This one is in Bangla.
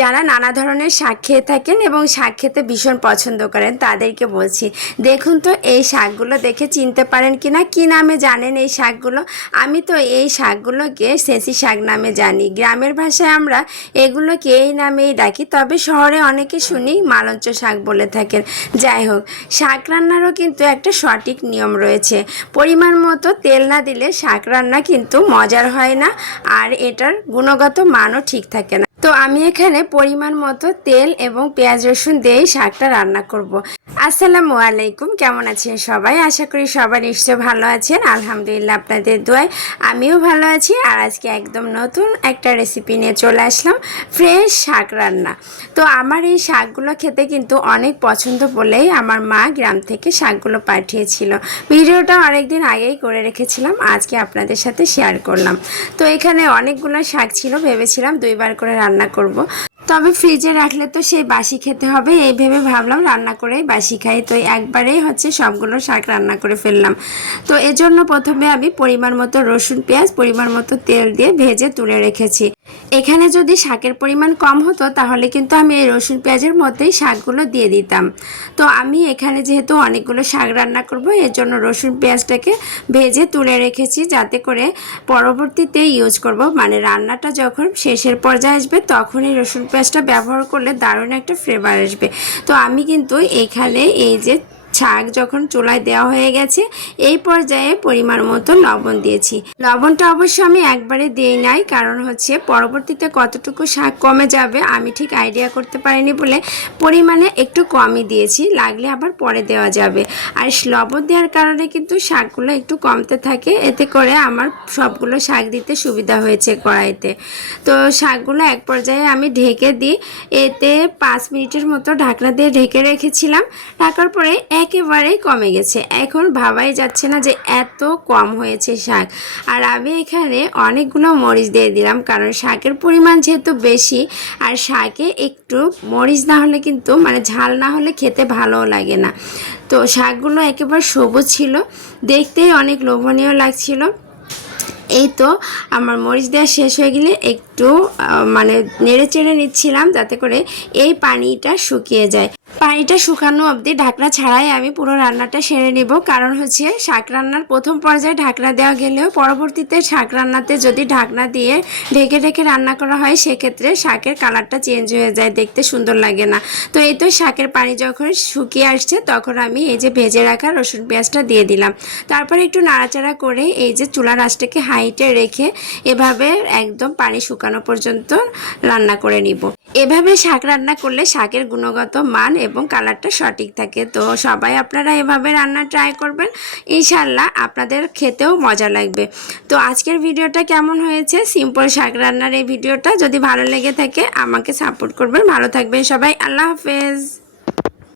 যারা নানা ধরনের শাক খেয়ে থাকেন এবং শাক খেতে ভীষণ পছন্দ করেন, তাদেরকে বলছি, দেখুন তো, এই শাকগুলো দেখে চিনতে পারেন কি না? কী নামে জানেন এই শাকগুলো? আমি তো এই শাকগুলোকে সেসি শাক নামে জানি। গ্রামের ভাষায় আমরা এগুলোকে এই নামেই ডাকি, তবে শহরে অনেকে শুনি মালঞ্চ শাক বলে থাকেন। যাই হোক, শাক রান্নারও কিন্তু একটা সঠিক নিয়ম রয়েছে। পরিমাণ মতো তেল না দিলে শাক রান্না কিন্তু মজার হয় না, আর এটার গুণগত মানও ঠিক থাকে না। তো আমি এখানে পরিমাণ মতো তেল এবং পেঁয়াজ রসুন দিয়েই শাকটা রান্না করব। আসসালামু আলাইকুম, কেমন আছেন সবাই? আশা করি সবাই নিশ্চয় ভালো আছেন। আলহামদুলিল্লাহ আপনাদের দোয়ায় আমিও ভালো আছি। আর আজকে একদম নতুন একটা রেসিপি নিয়ে চলে আসলাম ফ্রেশ শাক রান্না। তো আমার এই শাকগুলো খেতে কিন্তু অনেক পছন্দ বলেই আমার মা গ্রাম থেকে শাকগুলো পাঠিয়েছিল। ভিডিওটা অনেকদিন আগেই করে রেখেছিলাম, আজকে আপনাদের সাথে শেয়ার করলাম। তো এখানে অনেকগুলো শাক ছিল, ভেবেছিলাম দুইবার করে রান্না করব। তবে ফ্রিজে রাখলে তো সেই বাসি খেতে হবে, এই ভেবে ভাবলাম রান্না করেই বাসি খাই। তো একবারেই হচ্ছে সবগুলো শাক রান্না করে ফেললাম। তো এজন্য প্রথমে আমি পরিমাণ মতো রসুন, পেঁয়াজ, পরিমাণ মতো তেল দিয়ে ভেজে তুলে রেখেছি। এখানে যদি শাকের পরিমাণ কম হতো, তাহলে কিন্তু আমি এই রসুন পেঁয়াজের মধ্যেই শাকগুলো দিয়ে দিতাম। তো আমি এখানে যেহেতু অনেকগুলো শাক রান্না করব, এর জন্য রসুন পেঁয়াজটাকে ভেজে তুলে রেখেছি যাতে করে পরবর্তীতে ইউজ করব। মানে রান্নাটা যখন শেষের পর্যায়ে আসবে তখনই রসুন পেঁয়াজটা ব্যবহার করলে দারুণ একটা ফ্লেভার আসবে। তো আমি কিন্তু এখানে এই যে শাক যখন চুলায় দেওয়া হয়ে গেছে, এই পর্যায়ে পরিমাণ মতো লবণ দিয়েছি। লবণটা অবশ্য আমি একবারে দিই নাই, কারণ হচ্ছে পরবর্তীতে কতটুকু শাক কমে যাবে আমি ঠিক আইডিয়া করতে পারিনি বলে পরিমাণে একটু কমই দিয়েছি, লাগলে আবার পরে দেওয়া যাবে। আর লবণ দেওয়ার কারণে কিন্তু শাকগুলো একটু কমতে থাকে, এতে করে আমার সবগুলো শাক দিতে সুবিধা হয়েছে কড়াইতে। তো শাকগুলো এক পর্যায়ে আমি ঢেকে দিই, এতে পাঁচ মিনিটের মতো ঢাকনা দিয়ে ঢেকে রেখেছিলাম। ঢাকার পরে একেবারেই কমে গেছে। এখন ভাবাই যাচ্ছে না যে এত কম হয়েছে শাক। আর আমি এখানে অনেকগুলো মরিচ দিয়ে দিলাম, কারণ শাকের পরিমাণ যেহেতু বেশি, আর শাকে একটু মরিচ না হলে কিন্তু মানে ঝাল না হলে খেতে ভালোও লাগে না। তো শাকগুলো একেবারে সবুজ ছিল, দেখতেই অনেক লোভনীয় লাগছিল। এই তো আমার মরিচ দেওয়া শেষ হয়ে গেলে একটু মানে নেড়ে চেড়ে নিচ্ছিলাম, যাতে করে এই পানিটা শুকিয়ে যায়। পানিটা শুকানো অবধি ঢাকনা ছাড়াই আমি পুরো রান্নাটা সেরে নেব। কারণ হচ্ছে শাক রান্নার প্রথম পর্যায়ে ঢাকনা দেওয়া গেলেও পরবর্তীতে শাক রান্নাতে যদি ঢাকনা দিয়ে ঢেকে ঢেকে রান্না করা হয়, সেক্ষেত্রে শাকের কালারটা চেঞ্জ হয়ে যায়, দেখতে সুন্দর লাগে না। তো এই তো শাকের পানি যখন শুকিয়ে আসছে, তখন আমি এই যে ভেজে রাখা রসুন পেঁয়াজটা দিয়ে দিলাম। তারপরে একটু নাড়াচাড়া করে এই যে চুলার আঁচটাকে হাইটে রেখে এভাবে একদম পানি শুকানো পর্যন্ত রান্না করে নিব। এভাবে শাক রান্না করলে শাকের গুণগত মান এবং কালারটা সঠিক থাকে। তো সবাই আপনারা এভাবে রান্না ট্রাই করবেন। ইনশাল্লাহ আপনাদের খেতেও মজা লাগবে। তো আজকের ভিডিওটা কেমন হয়েছে? সিম্পল শাক রান্নার এই ভিডিওটা যদি ভালো লেগে থাকে আমাকে সাপোর্ট করবেন। ভালো থাকবেন সবাই। আল্লাহ হাফেজ।